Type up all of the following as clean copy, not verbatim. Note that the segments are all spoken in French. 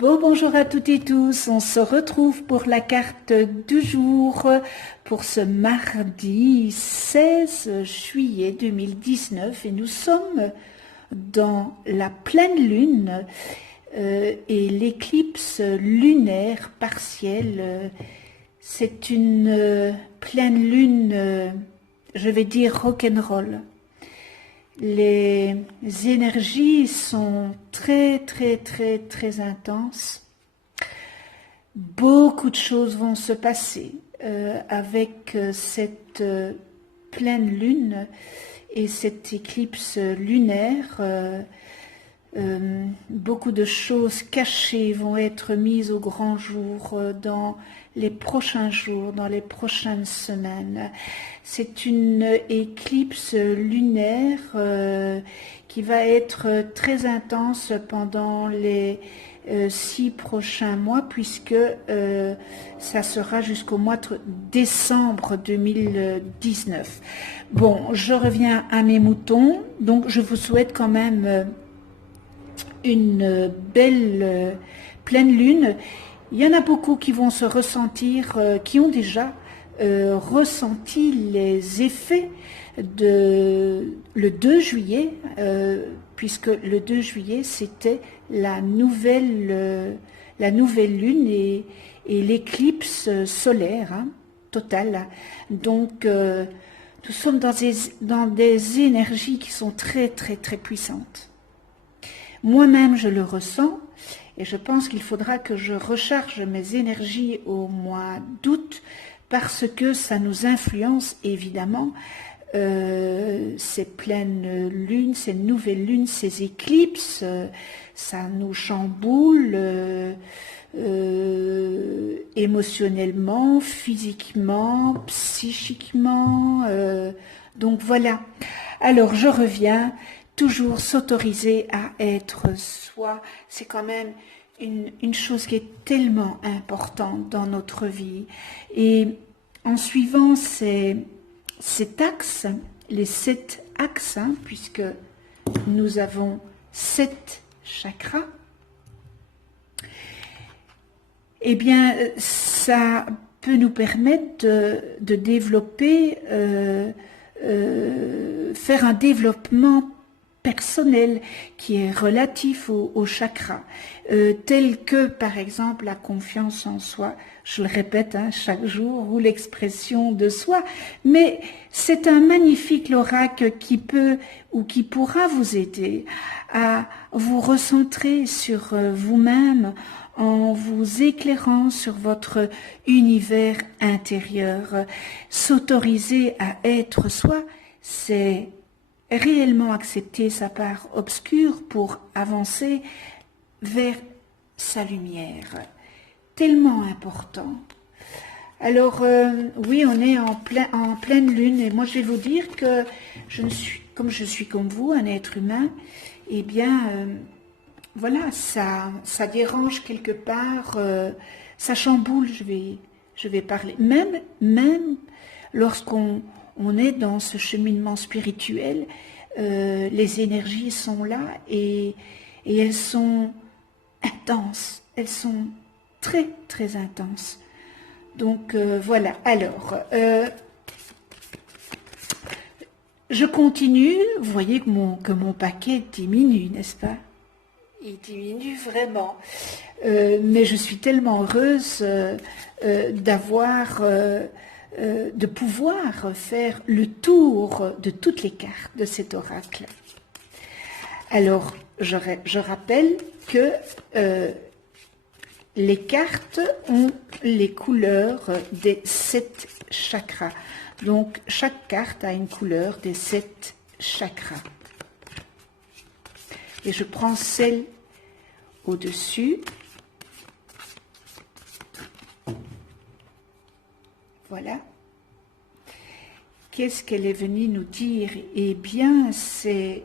Bonjour à toutes et tous, on se retrouve pour la carte du jour pour ce mardi 16 juillet 2019 et nous sommes dans la pleine lune et l'éclipse lunaire partielle. C'est une pleine lune, je vais dire rock'n'roll. Les énergies sont très intenses. Beaucoup de choses vont se passer avec cette pleine lune et cette éclipse lunaire. Beaucoup de choses cachées vont être mises au grand jour dans les prochains jours, dans les prochaines semaines. C'est une éclipse lunaire qui va être très intense pendant les 6 prochains mois, puisque ça sera jusqu'au mois de décembre 2019. Bon, je reviens à mes moutons, donc je vous souhaite quand même une belle pleine lune. Il y en a beaucoup qui vont se ressentir, qui ont déjà ressenti les effets de le 2 juillet, puisque le 2 juillet c'était la nouvelle lune et l'éclipse solaire totale. Donc nous sommes dans des énergies qui sont très puissantes. Moi-même, je le ressens et je pense qu'il faudra que je recharge mes énergies au mois d'août parce que ça nous influence évidemment ces pleines lunes, ces nouvelles lunes, ces éclipses, ça nous chamboule émotionnellement, physiquement, psychiquement. Donc voilà. Alors je reviens. Toujours s'autoriser à être soi, c'est quand même une chose qui est tellement importante dans notre vie. Et en suivant ces axes, les 7 axes, puisque nous avons 7 chakras, eh bien, ça peut nous permettre de développer, faire un développement personnel qui est relatif au chakra, tel que par exemple la confiance en soi, je le répète chaque jour, ou l'expression de soi, mais c'est un magnifique oracle qui peut ou qui pourra vous aider à vous recentrer sur vous-même en vous éclairant sur votre univers intérieur. S'autoriser à être soi, c'est réellement accepter sa part obscure pour avancer vers sa lumière. Tellement important. Alors, oui, on est en pleine lune et moi je vais vous dire que je suis comme vous, un être humain, eh bien, voilà, ça dérange quelque part, ça chamboule, je vais parler. Même lorsqu'on est dans ce cheminement spirituel, les énergies sont là et elles sont intenses, elles sont très intenses. Donc voilà, alors, je continue, vous voyez que mon paquet diminue, n'est-ce pas? Il diminue vraiment, mais je suis tellement heureuse de pouvoir faire le tour de toutes les cartes de cet oracle. Alors, je rappelle que les cartes ont les couleurs des 7 chakras. Donc, chaque carte a une couleur des 7 chakras. Et je prends celle au-dessus. Voilà. Qu'est-ce qu'elle est venue nous dire? Eh bien, c'est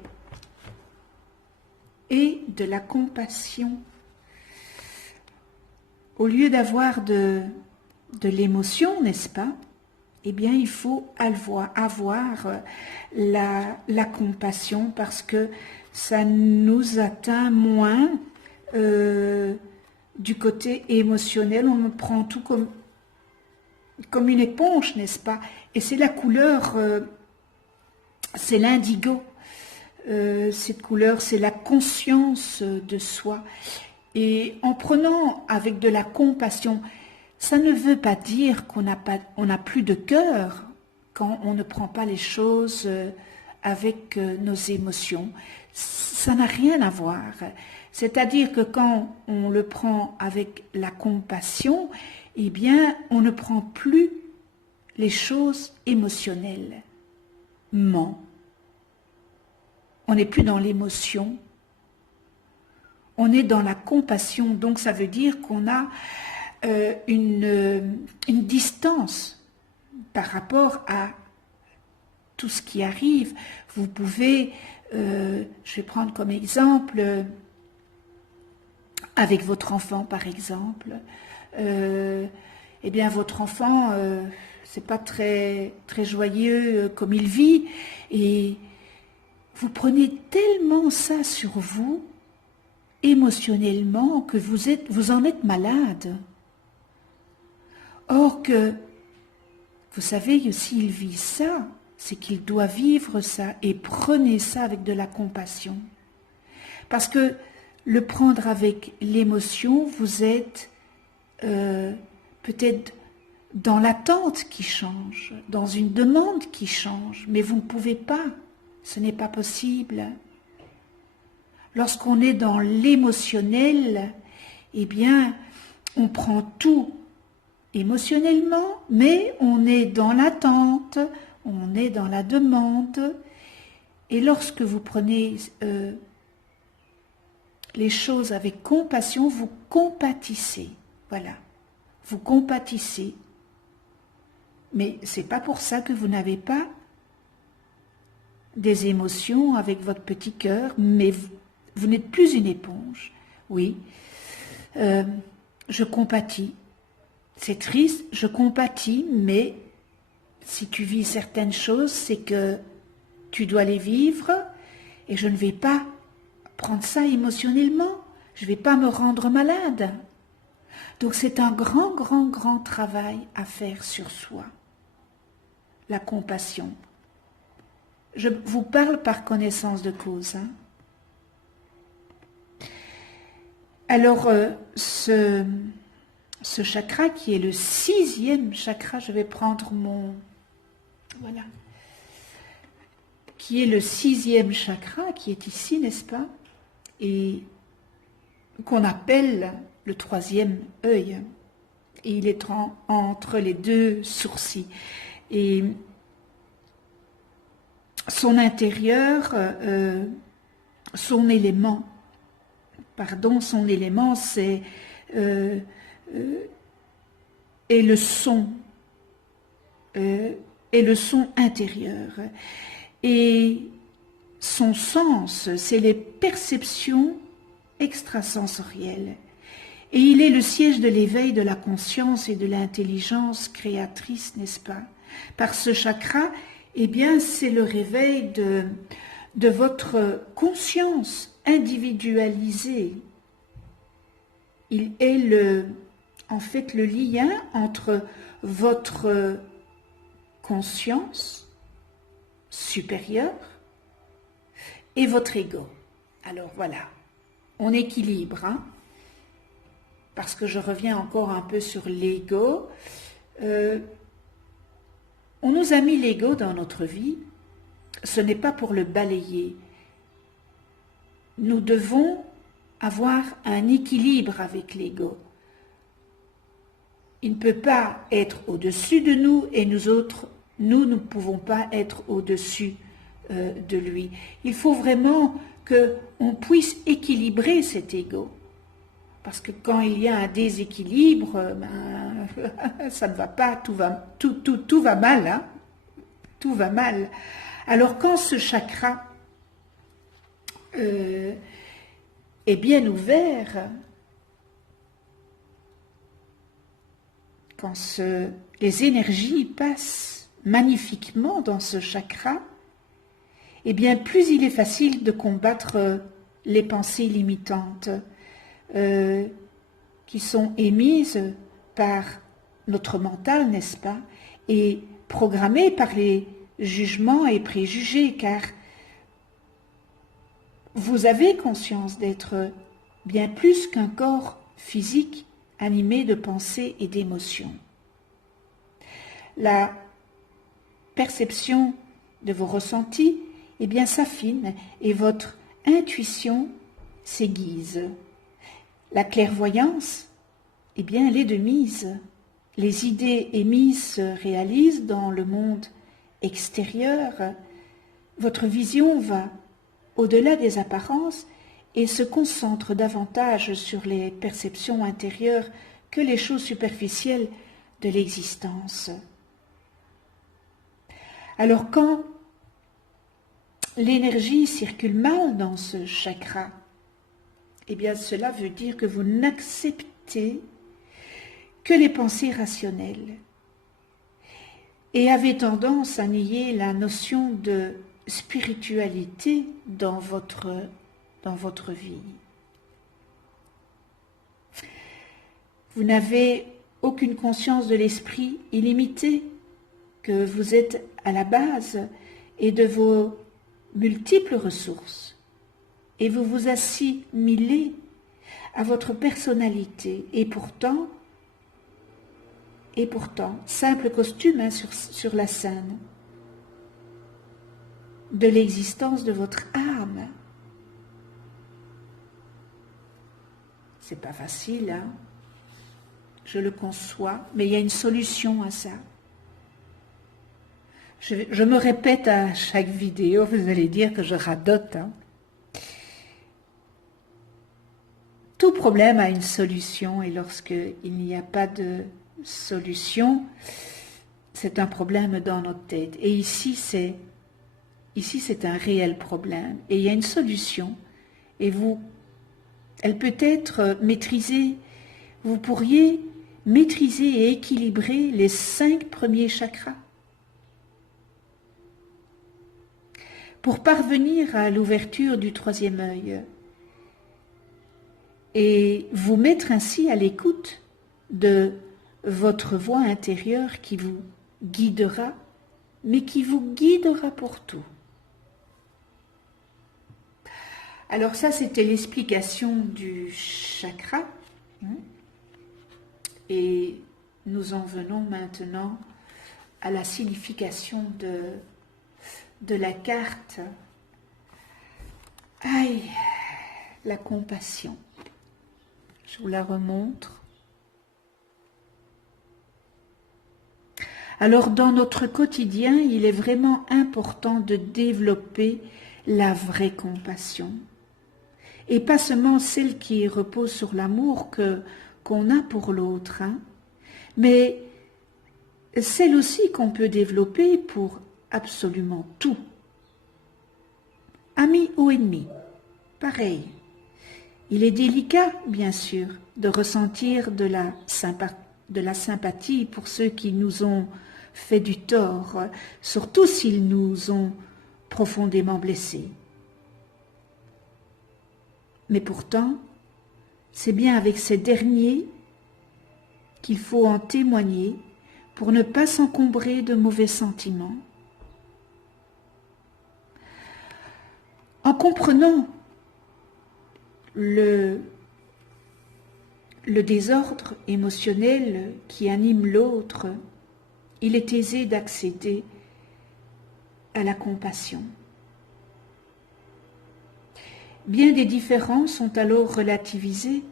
de la compassion. Au lieu d'avoir de l'émotion, n'est-ce pas? Eh bien, il faut avoir la compassion parce que ça nous atteint moins du côté émotionnel, on prend tout comme une éponge, n'est-ce pas? Et c'est la couleur, c'est l'indigo. Cette couleur, c'est la conscience de soi. Et en prenant avec de la compassion, ça ne veut pas dire qu'on n'a plus de cœur quand on ne prend pas les choses avec nos émotions. Ça n'a rien à voir. C'est-à-dire que quand on le prend avec la compassion, eh bien, on ne prend plus les choses émotionnellement. On n'est plus dans l'émotion, on est dans la compassion. Donc ça veut dire qu'on a une distance par rapport à tout ce qui arrive. Vous pouvez, je vais prendre comme exemple, avec votre enfant par exemple, eh bien votre enfant, c'est pas très joyeux comme il vit, et vous prenez tellement ça sur vous, émotionnellement, que vous en êtes malade. Or que, vous savez, s'il vit ça, c'est qu'il doit vivre ça, et prenez ça avec de la compassion. Parce que le prendre avec l'émotion, vous êtes peut-être dans l'attente qui change, dans une demande qui change, mais vous ne pouvez pas, ce n'est pas possible. Lorsqu'on est dans l'émotionnel, eh bien, on prend tout émotionnellement, mais on est dans l'attente, on est dans la demande. Et lorsque vous prenez les choses avec compassion, vous compatissez. Voilà, vous compatissez. Mais ce n'est pas pour ça que vous n'avez pas des émotions avec votre petit cœur, mais vous n'êtes plus une éponge. Oui, je compatis. C'est triste, je compatis, mais si tu vis certaines choses, c'est que tu dois les vivre, et je ne vais pas prendre ça émotionnellement, je ne vais pas me rendre malade. Donc c'est un grand travail à faire sur soi, la compassion. Je vous parle par connaissance de cause. Alors, ce chakra qui est le 6e chakra, je vais prendre voilà, qui est le 6e chakra, qui est ici, n'est-ce pas? Et qu'on appelle le 3e œil. Et il est entre les 2 sourcils. Et son intérieur, son élément, c'est et le son intérieur. Et son sens, c'est les perceptions extrasensorielles. Et il est le siège de l'éveil de la conscience et de l'intelligence créatrice, n'est-ce pas? Par ce chakra, eh bien, c'est le réveil de votre conscience individualisée. Il est en fait le lien entre votre conscience supérieure et votre ego. Alors voilà, on équilibre, hein, parce que je reviens encore un peu sur l'ego. On nous a mis l'ego dans notre vie, ce n'est pas pour le balayer. Nous devons avoir un équilibre avec l'ego. Il ne peut pas être au-dessus de nous et nous autres, nous ne pouvons pas être au-dessus de lui. Il faut vraiment qu'on puisse équilibrer cet ego. Parce que quand il y a un déséquilibre, ça ne va pas, tout va mal, hein? Tout va mal. Alors quand ce chakra est bien ouvert, quand les énergies passent magnifiquement dans ce chakra, eh bien plus il est facile de combattre les pensées limitantes. qui sont émises par notre mental, n'est-ce pas, et programmées par les jugements et préjugés, car vous avez conscience d'être bien plus qu'un corps physique animé de pensées et d'émotions. La perception de vos ressentis s'affine et votre intuition s'aiguise. La clairvoyance, elle est de mise. Les idées émises se réalisent dans le monde extérieur. Votre vision va au-delà des apparences et se concentre davantage sur les perceptions intérieures que les choses superficielles de l'existence. Alors quand l'énergie circule mal dans ce chakra, cela veut dire que vous n'acceptez que les pensées rationnelles et avez tendance à nier la notion de spiritualité dans votre vie. Vous n'avez aucune conscience de l'esprit illimité que vous êtes à la base et de vos multiples ressources. Et vous vous assimilez à votre personnalité. Et pourtant, simple costume sur la scène de l'existence de votre âme. C'est pas facile, hein? Je le conçois, mais il y a une solution à ça. Je me répète à chaque vidéo, vous allez dire que je radote. Hein? Tout problème a une solution et lorsqu'il n'y a pas de solution, c'est un problème dans notre tête. Et ici, c'est un réel problème et il y a une solution. Et elle peut être maîtrisée. Vous pourriez maîtriser et équilibrer les 5 premiers chakras. Pour parvenir à l'ouverture du 3e œil et vous mettre ainsi à l'écoute de votre voix intérieure qui vous guidera, mais qui vous guidera pour tout. Alors ça, c'était l'explication du chakra. Et nous en venons maintenant à la signification de la carte. Aïe, la compassion. Je vous la remontre. Alors, dans notre quotidien, il est vraiment important de développer la vraie compassion. Et pas seulement celle qui repose sur l'amour qu'on a pour l'autre, mais celle aussi qu'on peut développer pour absolument tout. Ami ou ennemi, pareil. Il est délicat, bien sûr, de ressentir de la sympathie pour ceux qui nous ont fait du tort, surtout s'ils nous ont profondément blessés. Mais pourtant, c'est bien avec ces derniers qu'il faut en témoigner pour ne pas s'encombrer de mauvais sentiments. En comprenant le désordre émotionnel qui anime l'autre, il est aisé d'accéder à la compassion. Bien des différences sont alors relativisées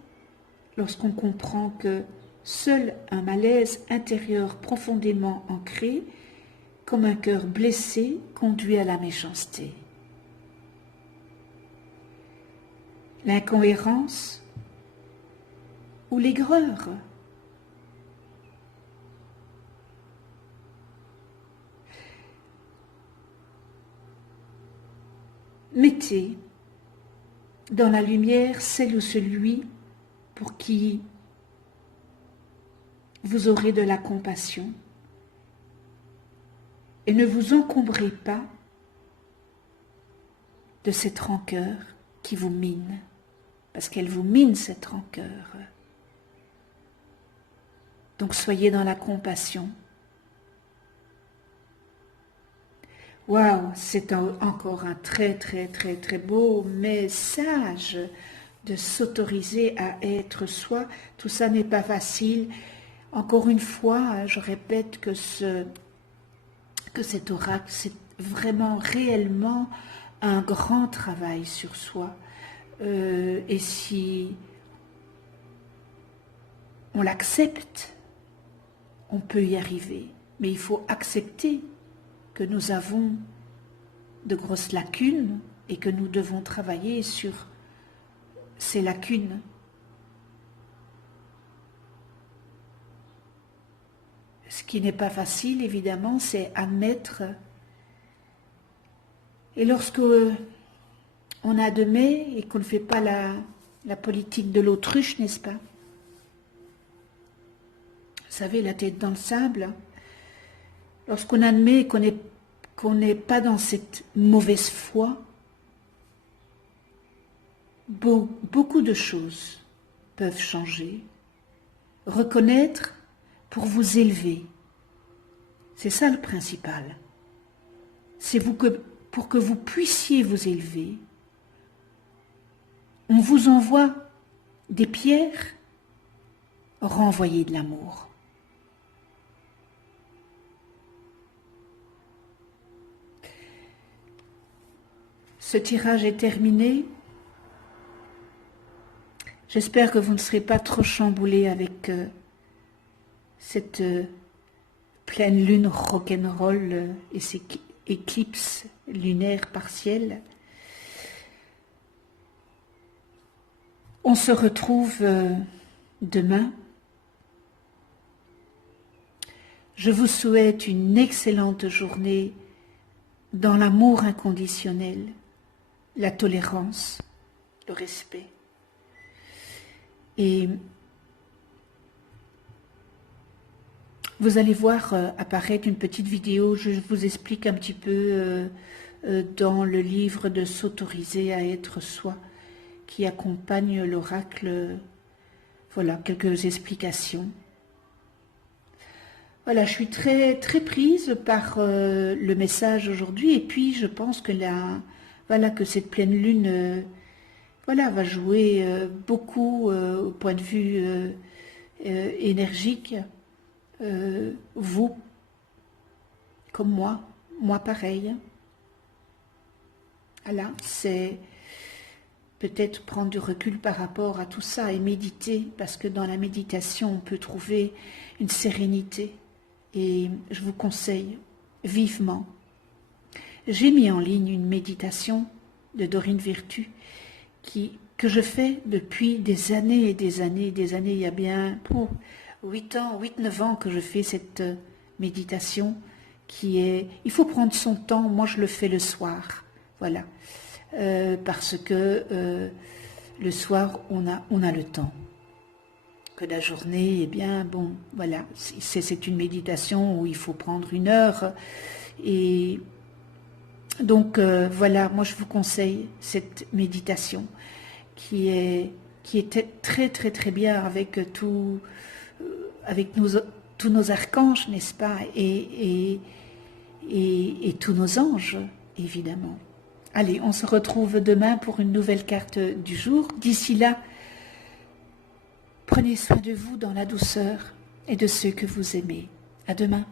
lorsqu'on comprend que seul un malaise intérieur profondément ancré, comme un cœur blessé, conduit à la méchanceté. L'incohérence ou l'aigreur. Mettez dans la lumière celle ou celui pour qui vous aurez de la compassion et ne vous encombrez pas de cette rancœur qui vous mine, parce qu'elle vous mine cette rancœur. Donc soyez dans la compassion. Waouh, c'est encore un très très très très beau message de s'autoriser à être soi. Tout ça n'est pas facile. Encore une fois, je répète que cet oracle, c'est vraiment réellement un grand travail sur soi. Et si on l'accepte, on peut y arriver. Mais il faut accepter que nous avons de grosses lacunes et que nous devons travailler sur ces lacunes. Ce qui n'est pas facile, évidemment, c'est admettre. Et lorsque on admet et qu'on ne fait pas la politique de l'autruche, n'est-ce pas? Vous savez, la tête dans le sable. Lorsqu'on admet qu'on n'est pas dans cette mauvaise foi, beaucoup de choses peuvent changer. Reconnaître pour vous élever, c'est ça le principal. C'est pour que vous puissiez vous élever, on vous envoie des pierres, renvoyez de l'amour. Ce tirage est terminé. J'espère que vous ne serez pas trop chamboulés avec cette pleine lune rock'n'roll et ces éclipses lunaires partielles. On se retrouve demain. Je vous souhaite une excellente journée dans l'amour inconditionnel, la tolérance, le respect. Et vous allez voir apparaître une petite vidéo, je vous explique un petit peu dans le livre de s'autoriser à être soi, qui accompagne l'oracle. Voilà, quelques explications. Voilà, je suis très, très prise par le message aujourd'hui, et puis je pense que que cette pleine lune va jouer beaucoup au point de vue énergique. Vous, comme moi pareil. Voilà, c'est peut-être prendre du recul par rapport à tout ça et méditer, parce que dans la méditation, on peut trouver une sérénité. Et je vous conseille vivement. J'ai mis en ligne une méditation de Dorine Virtue que je fais depuis des années et des années et des années. Il y a bien 8-9 ans que je fais cette méditation il faut prendre son temps. Moi, je le fais le soir. Voilà. Parce que le soir, on a le temps. Que la journée, eh bien, bon, voilà, c'est une méditation où il faut prendre 1 heure. Et donc, voilà, moi je vous conseille cette méditation qui était très, très, très bien avec tous nos archanges, n'est-ce pas, et tous nos anges, évidemment. Allez, on se retrouve demain pour une nouvelle carte du jour. D'ici là, prenez soin de vous dans la douceur et de ceux que vous aimez. À demain.